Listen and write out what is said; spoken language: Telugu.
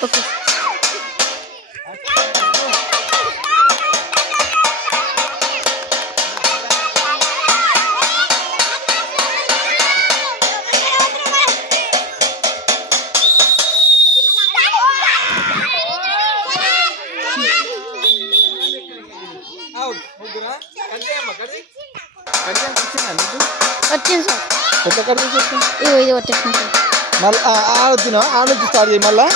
ఓకే వచ్చింది సార్ ఎట్లా కట్ చేసి ఇగో ఇది వచ్చేసింది సార్ మళ్ళీ వచ్చినా ఆ నుంచి స్టార్ట్ చేయి మళ్ళీ